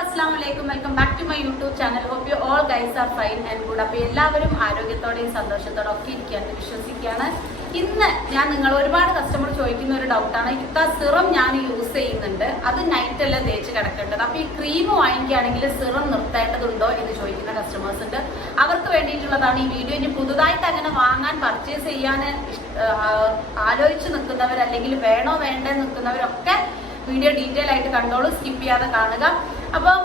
Assalamualaikum. Welcome back to my YouTube channel. Hope you all guys are fine and good. അപ്പോൾ എല്ലാവരും ആരോഗ്യത്തോടെയും സന്തോഷത്തോടെ ഒക്കെ ഇരിക്കാന്ന് വിശ്വസിക്കുകയാണ്. ഇന്ന് ഞാൻ നിങ്ങൾ ഒരുപാട് കസ്റ്റമർ ചോദിക്കുന്ന ഒരു ഡൗട്ടാണ്, ഇത്ത സിറം ഞാൻ യൂസ് ചെയ്യുന്നുണ്ട്, അത് നൈറ്റ് എല്ലാം തേച്ച് കിടക്കേണ്ടത്, അപ്പോൾ ഈ ക്രീം വാങ്ങിക്കുകയാണെങ്കിൽ സിറം നിർത്തേണ്ടതുണ്ടോ എന്ന് ചോദിക്കുന്ന കസ്റ്റമേഴ്സ് ഉണ്ട്. അവർക്ക് വേണ്ടിയിട്ടുള്ളതാണ് ഈ വീഡിയോ. ഇനി പുതുതായിട്ട് അങ്ങനെ വാങ്ങാൻ പർച്ചേസ് ചെയ്യാൻ ആലോചിച്ച് നിൽക്കുന്നവർ അല്ലെങ്കിൽ വേണോ വേണ്ടേ നിൽക്കുന്നവരൊക്കെ വീഡിയോ ഡീറ്റെയിൽ ആയിട്ട് കണ്ടോളൂ, സ്കിപ്പ് ചെയ്യാതെ കാണുക. അപ്പോൾ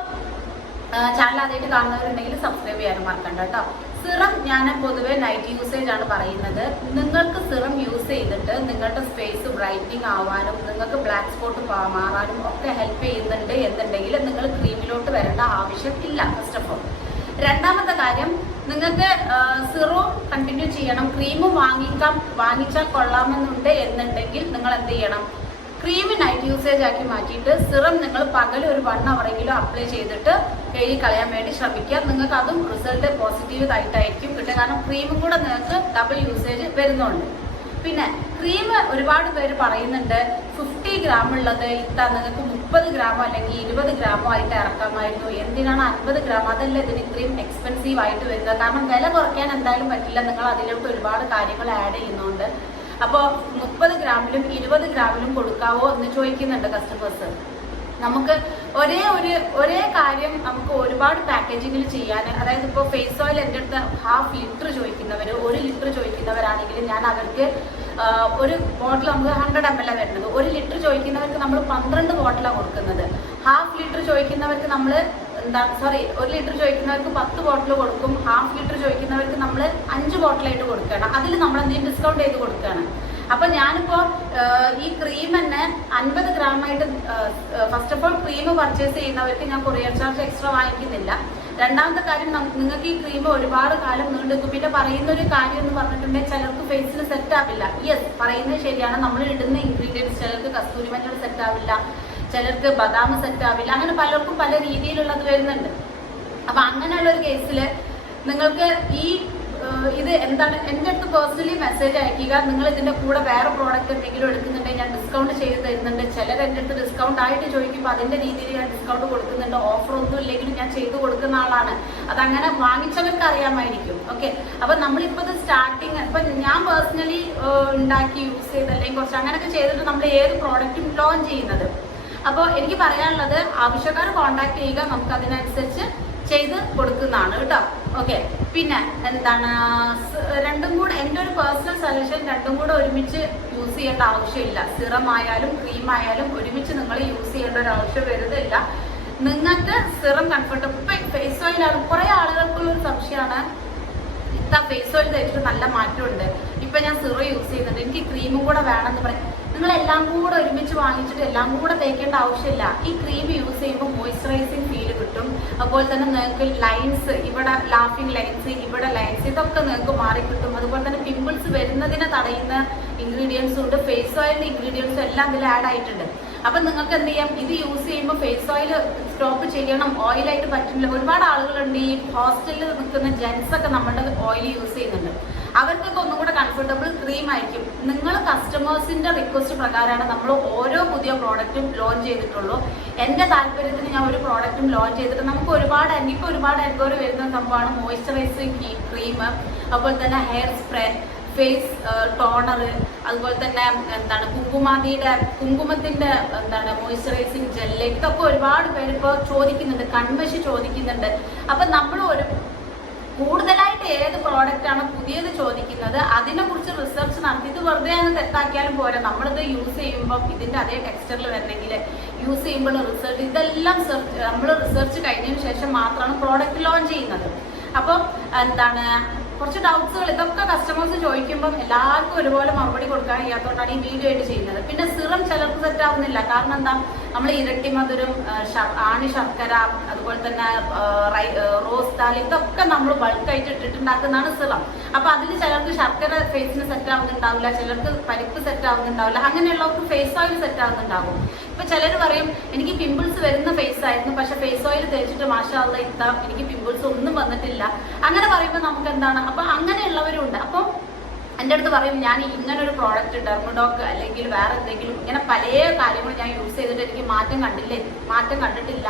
ചാനൽ ആദ്യമായിട്ട് കാണുന്നവരുണ്ടെങ്കിൽ സബ്സ്ക്രൈബ് ചെയ്യാനും മറക്കണ്ട കേട്ടോ. സിറം ഞാൻ പൊതുവെ നൈറ്റ് യൂസേജ് ആണ് പറയുന്നത്. നിങ്ങൾക്ക് സിറം യൂസ് ചെയ്തിട്ട് നിങ്ങളുടെ ഫേസ് ബ്രൈറ്റനിങ് ആവാനും നിങ്ങൾക്ക് ബ്ലാക്ക് സ്പോട്ട് മാറാനും ഒക്കെ ഹെൽപ്പ് ചെയ്യുന്നുണ്ട് എന്നുണ്ടെങ്കിൽ നിങ്ങൾ ക്രീമിലോട്ട് വരേണ്ട ആവശ്യം ഇല്ല. First of all. രണ്ടാമത്തെ കാര്യം, നിങ്ങൾക്ക് സിറം കണ്ടിന്യൂ ചെയ്യണം, ക്രീമും വാങ്ങിച്ചാൽ കൊള്ളാമെന്നുണ്ട് എന്നുണ്ടെങ്കിൽ നിങ്ങൾ എന്ത് ചെയ്യണം, ക്രീം നൈറ്റ് യൂസേജ് ആക്കി മാറ്റിയിട്ട് സിറം നിങ്ങൾ പകൽ ഒരു 1 ഹവറെങ്കിലും അപ്ലൈ ചെയ്തിട്ട് കഴുകി കളയാൻ വേണ്ടി ശ്രമിക്കുക. നിങ്ങൾക്ക് അതും റിസൾട്ട് പോസിറ്റീവ് ആയിട്ടായിരിക്കും കിട്ടുക. കാരണം ക്രീമും കൂടെ നിങ്ങൾക്ക് ഡബിൾ യൂസേജ് വരുന്നുണ്ട്. പിന്നെ ക്രീം ഒരുപാട് പേര് പറയുന്നുണ്ട് 50 ഗ്രാം ഉള്ളത് ഇത്ത നിങ്ങൾക്ക് 30 ഗ്രാമോ അല്ലെങ്കിൽ 20 ഗ്രാമോ ആയിട്ട് ഇറക്കാമായിരുന്നു, എന്തിനാണ് 50 ഗ്രാം, അതല്ല ഇതിന് ഇത്രയും എക്സ്പെൻസീവ് ആയിട്ട് വരുന്നത്. കാരണം വില കുറയ്ക്കാൻ എന്തായാലും പറ്റില്ല, നിങ്ങൾ അതിലോട്ട് ഒരുപാട് കാര്യങ്ങൾ ആഡ് ചെയ്യുന്നുണ്ട്. അപ്പോൾ 30 ഗ്രാമിലും 20 ഗ്രാമിലും കൊടുക്കാവോ എന്ന് ചോദിക്കുന്നുണ്ട് കസ്റ്റമേഴ്സ്. നമുക്ക് ഒരേ കാര്യം നമുക്ക് ഒരുപാട് പാക്കേജിങ്ങിൽ ചെയ്യാൻ, അതായത് ഇപ്പോൾ ഫേസ് ഓയിൽ എൻ്റെ അടുത്ത് 1/2 ലിറ്റർ ചോദിക്കുന്നവർ, 1 ലിറ്റർ ചോദിക്കുന്നവരാണെങ്കിൽ ഞാൻ അവർക്ക് ഒരു ബോട്ടിൽ നമുക്ക് 100 ml വരുന്നത്, 1 ലിറ്റർ ചോദിക്കുന്നവർക്ക് നമ്മൾ 12 ബോട്ടിലാണ് കൊടുക്കുന്നത്. 1/2 ലിറ്റർ ചോദിക്കുന്നവർക്ക് നമ്മൾ 1 ലിറ്റർ ചോദിക്കുന്നവർക്ക് 10 ബോട്ടിൽ കൊടുക്കും. 1/2 ലിറ്റർ ചോദിക്കുന്നവർക്ക് നമ്മൾ 5 ബോട്ടിലായിട്ട് കൊടുക്കുകയാണ്. അതിൽ നമ്മൾ എന്തെങ്കിലും ഡിസ്കൗണ്ട് ചെയ്ത് കൊടുക്കുകയാണ്. അപ്പം ഞാനിപ്പോൾ ഈ ക്രീം തന്നെ 50 ഗ്രാമായിട്ട്, first of all cream purchase ചെയ്യുന്നവർക്ക് ഞാൻ കൊറിയർ ചാർജ് എക്സ്ട്രാ വാങ്ങിക്കുന്നില്ല. രണ്ടാമത്തെ കാര്യം, നിങ്ങൾക്ക് ഈ ക്രീം ഒരുപാട് കാലം നീണ്ടുനിൽക്കും. പിന്നെ പറയുന്ന ഒരു കാര്യം എന്ന് പറഞ്ഞിട്ടുണ്ടെങ്കിൽ ചിലർക്ക് ഫേസിന് സെറ്റ് ആവില്ല. യെസ്, പറയുന്നത് ശരിയാണ്. നമ്മൾ ഇടുന്ന ഇൻഗ്രീഡിയൻസ് ചിലർക്ക് കസ്തൂരി മഞ്ഞൾ സെറ്റ് ആവില്ല, ചിലർക്ക് ബദാം സെറ്റ് ആവില്ല, അങ്ങനെ പലർക്കും പല രീതിയിലുള്ളത് വരുന്നുണ്ട്. അപ്പം അങ്ങനെയുള്ളൊരു കേസിൽ നിങ്ങൾക്ക് ഇത് എന്താണ്, എൻ്റെ അടുത്ത് പേഴ്സണലി മെസ്സേജ് അയക്കുക. നിങ്ങൾ ഇതിൻ്റെ കൂടെ വേറെ പ്രോഡക്റ്റ് എന്തെങ്കിലും എടുക്കുന്നുണ്ടെങ്കിൽ ഞാൻ ഡിസ്കൗണ്ട് ചെയ്ത് തരുന്നുണ്ട്. ചിലർ എൻ്റെ അടുത്ത് ഡിസ്കൗണ്ട് ആയിട്ട് ചോദിക്കുമ്പോൾ അതിൻ്റെ രീതിയിൽ ഞാൻ ഡിസ്കൗണ്ട് കൊടുക്കുന്നുണ്ട്. ഓഫർ ഒന്നും ഇല്ലെങ്കിലും ഞാൻ ചെയ്ത് കൊടുക്കുന്ന ആളാണ്. അതങ്ങനെ വാങ്ങിച്ചവർക്ക് അറിയാമായിരിക്കും. ഓക്കെ, അപ്പം നമ്മളിപ്പോൾ ഇത് സ്റ്റാർട്ടിങ്, ഇപ്പം ഞാൻ പേഴ്സണലി ഉണ്ടാക്കി യൂസ് ചെയ്ത് അല്ലെങ്കിൽ കുറച്ച് അങ്ങനെയൊക്കെ ചെയ്തിട്ട് നമ്മൾ ഏത് പ്രോഡക്റ്റും ലോഞ്ച് ചെയ്യുന്നത്. അപ്പോൾ എനിക്ക് പറയാനുള്ളത്, ആവശ്യക്കാർ കോൺടാക്ട് ചെയ്യുക, നമുക്ക് അതിനനുസരിച്ച് ചെയ്ത് കൊടുക്കുന്നതാണ് കേട്ടോ. ഓക്കെ, പിന്നെ എന്താണ്, രണ്ടും കൂടെ എൻ്റെ ഒരു പേഴ്സണൽ സജഷൻ, രണ്ടും കൂടെ ഒരുമിച്ച് യൂസ് ചെയ്യേണ്ട ആവശ്യമില്ല. സിറം ആയാലും ക്രീം ആയാലും ഒരുമിച്ച് നിങ്ങൾ യൂസ് ചെയ്യേണ്ട ഒരു ആവശ്യം വരുന്നില്ല. നിങ്ങൾക്ക് സിറം കംഫർട്ടബിൾ, ഇപ്പം ഫേസ് ഓയിലാണ് കുറേ ആളുകൾക്കുള്ളൊരു സംശയമാണ്, ഇത്ത ഫേസ് ഓയിൽ തേച്ചിട്ട് നല്ല മാറ്റമുണ്ട്, ഇപ്പം ഞാൻ സിറം യൂസ് ചെയ്യുന്നുണ്ട്, എനിക്ക് ക്രീമും കൂടെ വേണമെന്ന് പറയും. നിങ്ങളെല്ലാം കൂടെ ഒരുമിച്ച് വാങ്ങിച്ചിട്ട് എല്ലാം കൂടെ തേക്കേണ്ട ആവശ്യമില്ല. ഈ ക്രീം യൂസ് ചെയ്യുമ്പോൾ മോയ്സ്ചറൈസിങ് ഫീല് കിട്ടും. അതുപോലെ തന്നെ നിങ്ങൾക്ക് ലൈൻസ്, ഇവിടെ ലാഫിംഗ് ലൈൻസ്, ഇവിടെ ലൈൻസ്, ഇതൊക്കെ നിങ്ങൾക്ക് മാറിക്കിട്ടും. അതുപോലെ തന്നെ പിമ്പിൾസ് വരുന്നതിനെ തടയുന്ന ഇൻഗ്രീഡിയൻസും ഉണ്ട്, ഫേസ് ഓയിലിൻ്റെ ഇൻഗ്രീഡിയൻസും എല്ലാം ഇതിൽ ആഡ് ആയിട്ടുണ്ട്. അപ്പം നിങ്ങൾക്ക് എന്ത് ചെയ്യാം, ഇത് യൂസ് ചെയ്യുമ്പോൾ ഫേസ് ഓയിൽ സ്റ്റോപ്പ് ചെയ്യണം, ഓയിലായിട്ട് പറ്റില്ല. ഒരുപാട് ആളുകളുണ്ട് ഈ ഹോസ്റ്റലിൽ നിൽക്കുന്ന ജെൻസൊക്കെ നമ്മുടെ ഓയിൽ യൂസ് ചെയ്യുന്നുണ്ട്. അവർക്കൊക്കെ ഒന്നും കൂടെ കംഫർട്ടബിൾ ക്രീം ആയിരിക്കും. നിങ്ങൾ കസ്റ്റമേഴ്സിൻ്റെ റിക്വസ്റ്റ് പ്രകാരമാണ് നമ്മൾ ഓരോ പുതിയ പ്രോഡക്റ്റും ലോഞ്ച് ചെയ്തിട്ടുള്ളൂ. എൻ്റെ താല്പര്യത്തിന് ഞാൻ ഒരു പ്രോഡക്റ്റും ലോഞ്ച് ചെയ്തിട്ട് നമുക്ക് ഇപ്പോൾ ഒരുപാട് എൻക്വയറി വരുന്ന സംഭവമാണ് മോയ്സ്ചറൈസിങ് ക്രീം, അതുപോലെ തന്നെ ഹെയർ സ്പ്രേ, ഫേസ് ടോണർ, അതുപോലെ തന്നെ എന്താണ് കുങ്കുമത്തിൻ്റെ മോയ്സ്ചറൈസിങ് ജെല്ല്, ഇതൊക്കെ ഒരുപാട് പേര് ഇപ്പോൾ ചോദിക്കുന്നുണ്ട്, കൺമഷി ചോദിക്കുന്നുണ്ട്. അപ്പം നമ്മൾ കൂടുതലായിട്ട് ഏത് പ്രോഡക്റ്റാണ് പുതിയത് ചോദിക്കുന്നത് അതിനെക്കുറിച്ച് റിസർച്ച് നടത്തി, ഇത് വെറുതെ അങ്ങ് തെറ്റാക്കിയാലും പോരാ. നമ്മളിത് യൂസ് ചെയ്യുമ്പോൾ ഇതിൻ്റെ അതേ ടെക്സ്ചറിൽ വരണമെങ്കിൽ യൂസ് ചെയ്യുമ്പോൾ റിസൾട്ട്, ഇതെല്ലാം നമ്മൾ റിസർച്ച് കഴിഞ്ഞതിന് ശേഷം മാത്രമാണ് പ്രോഡക്റ്റ് ലോഞ്ച് ചെയ്യുന്നത്. അപ്പം കുറച്ച് ഡൗട്ട്സുകൾ ഇതൊക്കെ കസ്റ്റമേഴ്സ് ചോദിക്കുമ്പം എല്ലാവർക്കും ഒരുപോലെ മറുപടി കൊടുക്കാൻ കഴിയാത്തതുകൊണ്ടാണ് ഈ വീഡിയോ ആയിട്ട് ചെയ്യുന്നത്. പിന്നെ സിറം ചിലർക്ക് സെറ്റ് ആവുന്നില്ല. കാരണം എന്താ, നമ്മൾ ഇരട്ടി മധുരം, ആണി ശർക്കര, അതുപോലെ തന്നെ റോസ് ദാൽ, ഇതൊക്കെ നമ്മൾ ബൾക്കായിട്ട് ഇട്ടിട്ടുണ്ടാക്കുന്നതാണ് സിറം. അപ്പം അതിൽ ചിലർക്ക് ശർക്കര ഫേസിന് സെറ്റ് ആവുന്നുണ്ടാവില്ല, ചിലർക്ക് പരിപ്പ് സെറ്റ് ആവുന്നുണ്ടാവില്ല, അങ്ങനെയുള്ളവർക്ക് ഫേസ് ഓയിൽ സെറ്റ് ആവുന്നുണ്ടാകും. ഇപ്പം ചിലർ പറയും എനിക്ക് പിമ്പിൾസ് വരുന്ന ഫേസ് ആയിരുന്നു, പക്ഷെ ഫേസ് ഓയിൽ തേച്ചിട്ട് മാഷാ അല്ലാഹ് ഇത്ത എനിക്ക് പിമ്പിൾസ് ഒന്നും വന്നിട്ടില്ല. അങ്ങനെ പറയുമ്പോൾ നമുക്ക് എന്താണ്, അപ്പം അങ്ങനെയുള്ളവരുണ്ട്. അപ്പം എൻ്റെ അടുത്ത് പറയും ഞാൻ ഇങ്ങനൊരു പ്രോഡക്റ്റ് ഡെർമഡോക്ക് അല്ലെങ്കിൽ വേറെ എന്തെങ്കിലും ഇങ്ങനെ പല കാര്യങ്ങളും ഞാൻ യൂസ് ചെയ്തിട്ട് എനിക്ക് മാറ്റം കണ്ടിട്ടില്ല,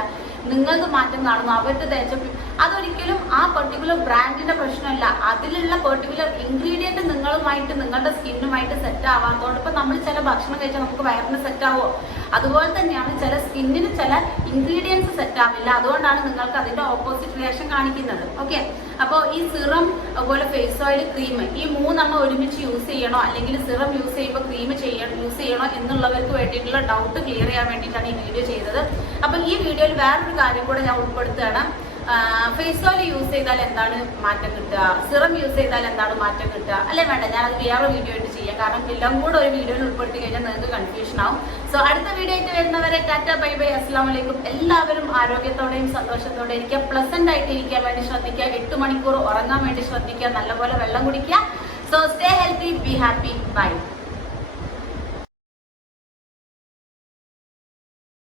നിങ്ങൾക്ക് മാറ്റം കാണുന്നു, അവരുടെ തേച്ചപ്പോൾ അതൊരിക്കലും ആ പെർട്ടിക്കുലർ ബ്രാൻഡിന്റെ പ്രശ്നമല്ല, അതിലുള്ള പെർട്ടിക്കുലർ ഇൻഗ്രീഡിയൻറ്റ് നിങ്ങളുമായിട്ട് നിങ്ങളുടെ സ്കിന്നുമായിട്ട് സെറ്റ് ആവാത്തതുകൊണ്ട്. ഇപ്പം നമ്മൾ ചില ഭക്ഷണം കഴിച്ചാൽ നമുക്ക് വയറിന് സെറ്റ് ആവുമോ, അതുപോലെ തന്നെയാണ് ചില സ്കിന്നിന് ചില ഇൻഗ്രീഡിയൻസ് സെറ്റ് ആവില്ല, അതുകൊണ്ടാണ് നിങ്ങൾക്ക് അതിന്റെ ഓപ്പോസിറ്റ് റിയാക്ഷൻ കാണിക്കുന്നത്. ഓക്കെ, അപ്പോൾ ഈ സിറം അതുപോലെ ഫേസ് ഓയിൽ, ക്രീം, ഈ 3 എണ്ണം ഒരുമിച്ച് യൂസ് ചെയ്യണോ അല്ലെങ്കിൽ സിറം യൂസ് ചെയ്യുമ്പോൾ ക്രീം യൂസ് ചെയ്യണോ എന്നുള്ളവർക്ക് വേണ്ടിയിട്ടുള്ള ഡൗട്ട് ക്ലിയർ ചെയ്യാൻ വേണ്ടിയിട്ടാണ് ഈ വീഡിയോ ചെയ്തത്. അപ്പം ഈ വീഡിയോയിൽ വേറൊരു കാര്യം കൂടെ ഞാൻ ഉൾപ്പെടുത്തുകയാണ്. ഫേസ് ഓയിൽ യൂസ് ചെയ്താൽ എന്താണ് മാറ്റം കിട്ടുക, സിറം യൂസ് ചെയ്താൽ എന്താണ് മാറ്റം കിട്ടുക, അല്ലെ വേണ്ട, ഞാനത് വേറെ വീഡിയോ ആയിട്ട് ചെയ്യാം. കാരണം എല്ലാം കൂടെ ഒരു വീഡിയോയിൽ ഉൾപ്പെടുത്തി കഴിഞ്ഞാൽ നിങ്ങൾക്ക് കൺഫ്യൂഷൻ ആവും. സോ അടുത്ത വീഡിയോ ആയിട്ട് വരുന്നവരെ ടാറ്റ, ബൈ ബൈ, അസ്സലാമു അലൈക്കും. എല്ലാവരും ആരോഗ്യത്തോടെയും സന്തോഷത്തോടെ ഇരിക്കുക, പ്ലസന്റ് ആയിട്ട് ഇരിക്കാൻ വേണ്ടി ശ്രദ്ധിക്കുക, 8 മണിക്കൂർ ഉറങ്ങാൻ വേണ്ടി ശ്രദ്ധിക്കുക, നല്ലപോലെ വെള്ളം കുടിക്കുക. So stay healthy, be happy, by.